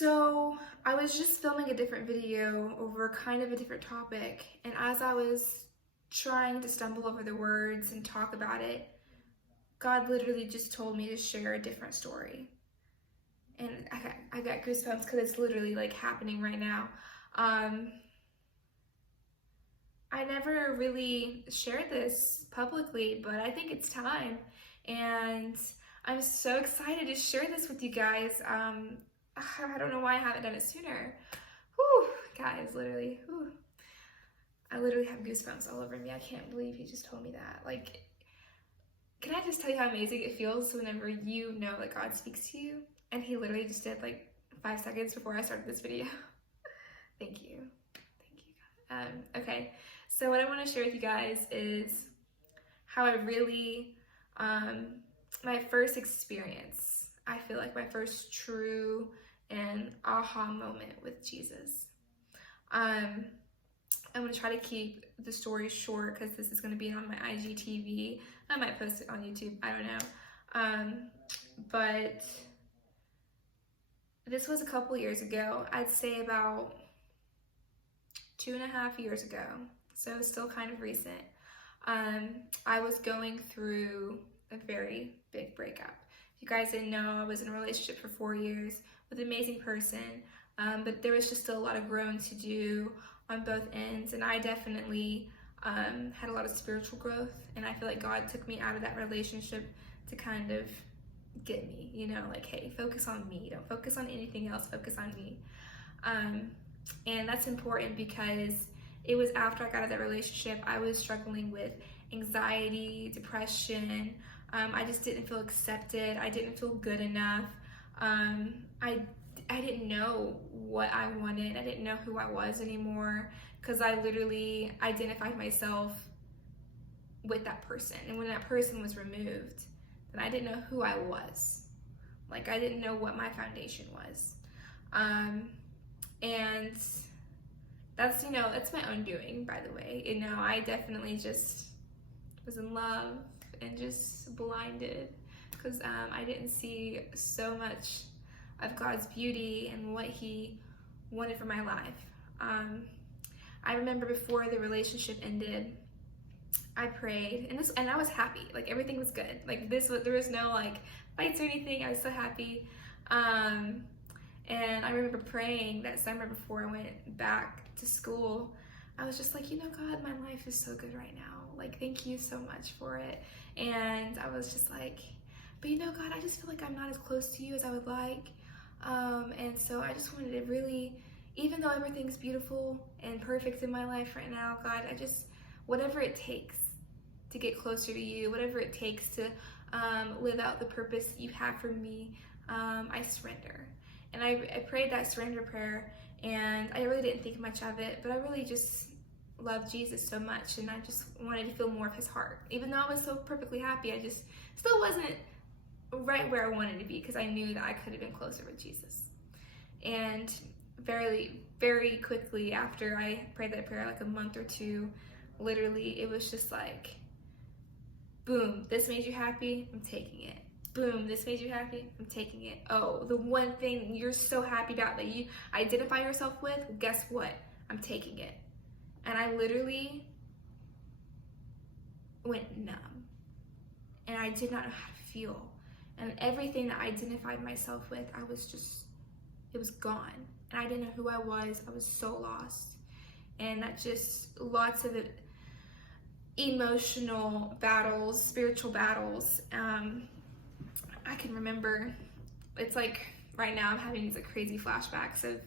So I was just filming a different video over kind of a different topic, and as I was trying to stumble over the words and talk about it, God literally just told me to share a different story. And I got goosebumps because it's literally like happening right now. Um, I never really shared this publicly, but I think it's time. And I'm so excited to share this with you guys. I don't know why I haven't done it sooner. Whew, guys, literally, whew. I literally have goosebumps all over me. I can't believe he just told me that. Like, can I just tell you how amazing it feels whenever you know that God speaks to you? And he literally just did like 5 seconds before I started this video. Thank you. Thank you, God. Okay, so what I want to share with you guys is how I really, my first experience, I feel like my first true and aha moment with Jesus. I'm going to try to keep the story short because this is going to be on my IGTV. I might post it on YouTube. I don't know. But this was a couple years ago. I'd say about 2.5 years ago. So it's still kind of recent. I was going through a very big breakup. If you guys didn't know, I was in a relationship for 4 years with an amazing person. But there was just still a lot of growing to do on both ends, and I definitely had a lot of spiritual growth, and I feel like God took me out of that relationship to kind of get me, you know, like, hey, focus on me, don't focus on anything else, focus on me. And that's important because it was after I got out of that relationship, I was struggling with anxiety, depression. I just didn't feel accepted. I didn't feel good enough. I didn't know what I wanted. I didn't know who I was anymore because I literally identified myself with that person. And when that person was removed, then I didn't know who I was. Like, I didn't know what my foundation was. And that's, you know, that's my own doing, by the way. You know, I definitely just was in love and just blinded because I didn't see so much of God's beauty and what he wanted for my life. I remember before the relationship ended, I prayed, and I was happy. Like, everything was good. Like, there was no like fights or anything. I was so happy. And I remember praying that summer before I went back to school. I was just like, you know, God, my life is so good right now. Like, thank you so much for it. And I was just like, but you know, God, I just feel like I'm not as close to you as I would like. And so I just wanted to really, even though everything's beautiful and perfect in my life right now, God, whatever it takes to get closer to you, whatever it takes to live out the purpose you have for me, I surrender. And I prayed that surrender prayer, and I really didn't think much of it, but I really just loved Jesus so much, and I just wanted to feel more of his heart. Even though I was so perfectly happy, I just still wasn't right where I wanted to be because I knew that I could have been closer with Jesus. And very, very quickly after I prayed that prayer, like a month or two, literally, it was just like, boom, this made you happy? I'm taking it. Boom, this made you happy? I'm taking it. Oh, the one thing you're so happy about that you identify yourself with, guess what? I'm taking it. And I literally went numb. And I did not know how to feel. And everything that I identified myself with, it was gone. And I didn't know who I was. I was so lost. And that just, lots of it, emotional battles, spiritual battles. I can remember, it's like right now I'm having these like crazy flashbacks of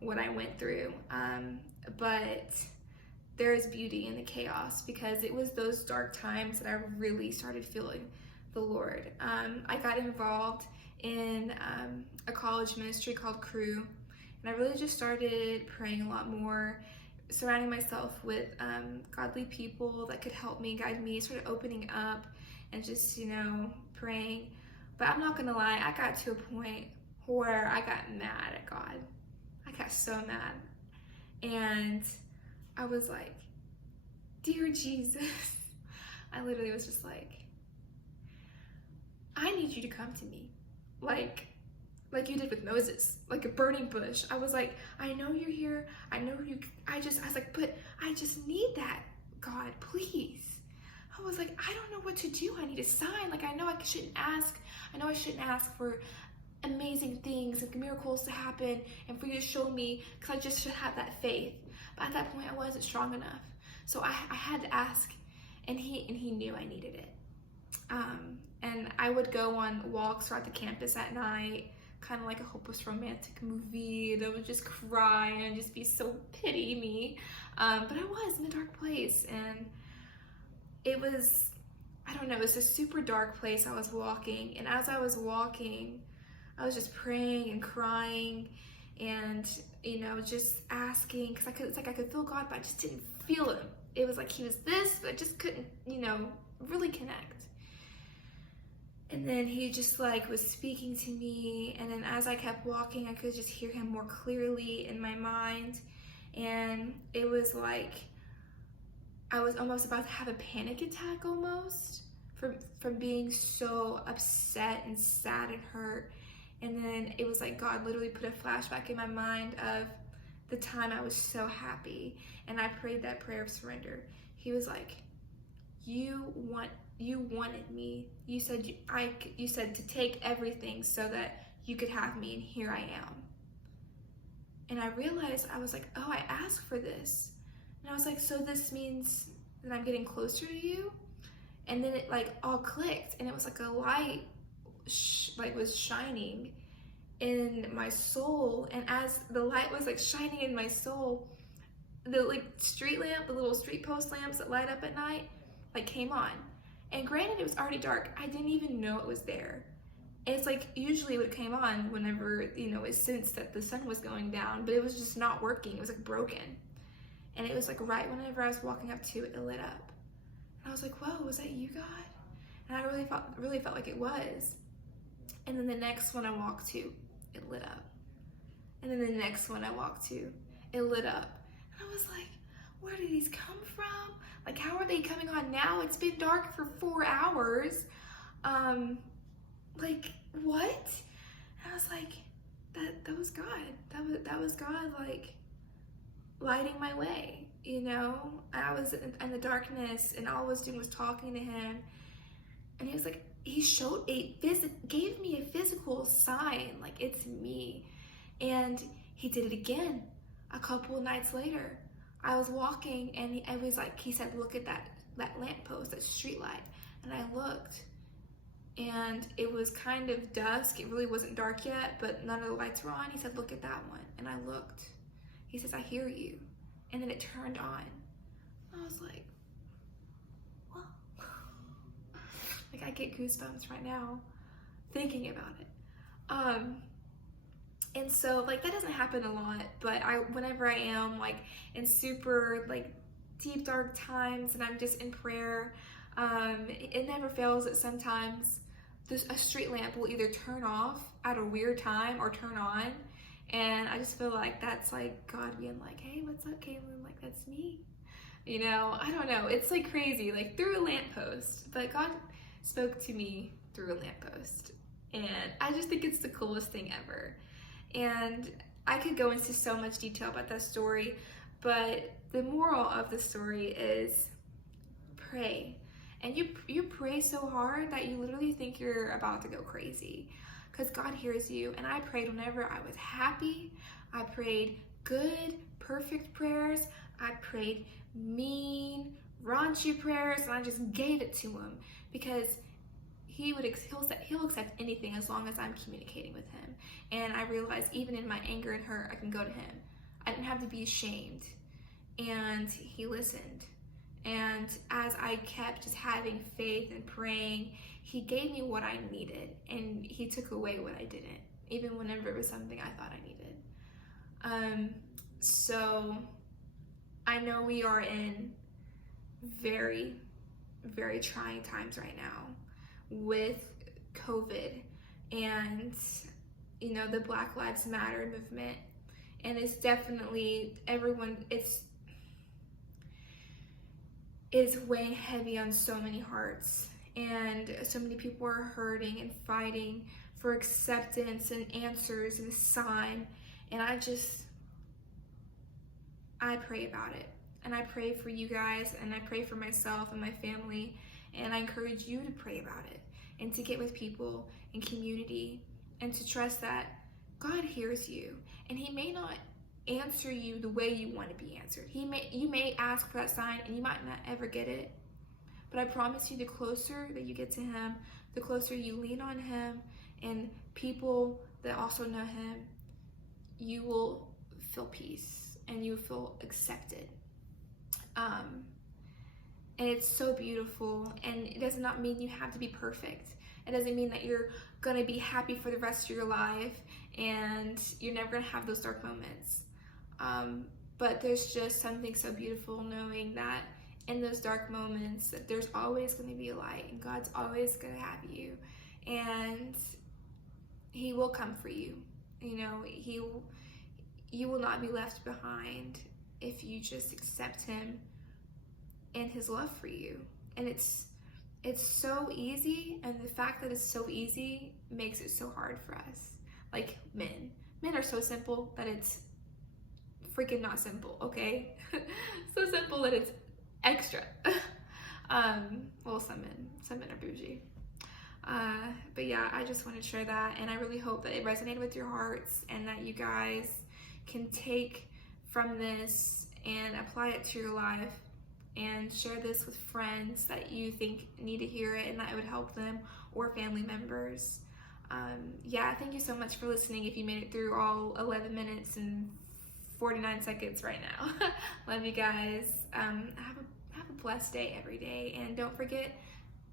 what I went through. But there is beauty in the chaos because it was those dark times that I really started feeling the Lord. I got involved in a college ministry called Cru, and I really just started praying a lot more, surrounding myself with godly people that could help me, guide me, started opening up and just, you know, praying. But I'm not gonna lie, I got to a point where I got mad at God. I got so mad. And I was like, dear Jesus, I literally was just like, I need you to come to me. Like, like you did with Moses, like a burning bush. I was like, I know you're here. I know you, I was like, but I just need that, God, please. I was like, I don't know what to do. I need a sign. Like, I know I shouldn't ask. I know I shouldn't ask for amazing things and miracles to happen and for you to show me, because I just should have that faith. But at that point, I wasn't strong enough. So I had to ask, and he knew I needed it. And I would go on walks throughout the campus at night, kind of like a hopeless romantic movie, and I would just cry and just be so pity me. But I was in a dark place, and it was, I don't know, it was a super dark place I was walking. And as I was walking, I was just praying and crying and, you know, just asking, because it's like I could feel God, but I just didn't feel him. It was like he was this, but I just couldn't, you know, really connect. And then he just like was speaking to me, and then as I kept walking, I could just hear him more clearly in my mind. And it was like I was almost about to have a panic attack almost from being so upset and sad and hurt. And then it was like God literally put a flashback in my mind of the time I was so happy, and I prayed that prayer of surrender. He was like, you wanted me. You said to take everything so that you could have me, and here I am. And I realized, I was like, oh, I asked for this. And I was like, so this means that I'm getting closer to you? And then it like all clicked, and it was like a light was shining in my soul. And as the light was like shining in my soul, the like street lamp, the little street post lamps that light up at night, like came on. And granted, it was already dark. I didn't even know it was there. And it's like usually it came on whenever, you know, it sensed that the sun was going down, but it was just not working. It was like broken. And it was like right whenever I was walking up to it, it lit up. And I was like, whoa, was that you, God? And I really felt like it was. And then the next one I walked to, it lit up. And then the next one I walked to, it lit up. And I was like, where did these come from? Like, how are they coming on now? It's been dark for 4 hours. Like, what? And I was like, that was God. That was God, like, lighting my way, you know? I was in the darkness, and all I was doing was talking to him. And he was like, gave me a physical sign, like, it's me. And he did it again a couple of nights later. I was walking, and he said, look at that lamppost, that street light. And I looked, and it was kind of dusk. It really wasn't dark yet, but none of the lights were on. He said, look at that one. And I looked. He says, I hear you. And then it turned on. I was like, well, like I get goosebumps right now thinking about it. And so like that doesn't happen a lot, but whenever I am like in super like deep dark times and I'm just in prayer, it never fails that sometimes a street lamp will either turn off at a weird time or turn on. And I just feel like that's like God being like, hey, what's up, Caitlin? Like, that's me. You know, I don't know. It's like crazy, like through a lamppost. But God spoke to me through a lamppost. And I just think it's the coolest thing ever. And I could go into so much detail about that story, but the moral of the story is pray. And you pray so hard that you literally think you're about to go crazy, because God hears you. And I prayed whenever I was happy. I prayed good, perfect prayers. I prayed mean, raunchy prayers, and I just gave it to him, because he'll accept anything as long as I'm communicating with him. And I realized even in my anger and hurt, I can go to him. I didn't have to be ashamed. And he listened. And as I kept just having faith and praying, he gave me what I needed, and he took away what I didn't, even whenever it was something I thought I needed. So I know we are in very, very trying times right now with COVID and, you know, the Black Lives Matter movement. And it's definitely, it's weighing heavy on so many hearts, and so many people are hurting and fighting for acceptance and answers and a sign. And I pray about it. And I pray for you guys, and I pray for myself and my family. And I encourage you to pray about it and to get with people in community and to trust that God hears you. And he may not answer you the way you want to be answered. You may ask for that sign and you might not ever get it. But I promise you, the closer that you get to him, the closer you lean on him and people that also know him, you will feel peace and you feel accepted. And it's so beautiful, and it does not mean you have to be perfect. It doesn't mean that you're going to be happy for the rest of your life and you're never going to have those dark moments. But there's just something so beautiful knowing that in those dark moments, that there's always going to be a light, and God's always going to have you, and he will come for you. You know, you will not be left behind if you just accept him and his love for you. And it's so easy, and the fact that it's so easy makes it so hard for us. Like men are so simple that it's freaking not simple, okay? So simple that it's extra. Well, some men are bougie. But yeah, I just want to share that, and I really hope that it resonated with your hearts and that you guys can take from this and apply it to your life and share this with friends that you think need to hear it and that it would help them, or family members. Yeah, thank you so much for listening if you made it through all 11 minutes and 49 seconds right now. Love you guys. Have a blessed day every day, and don't forget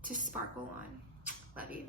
to sparkle on. Love you.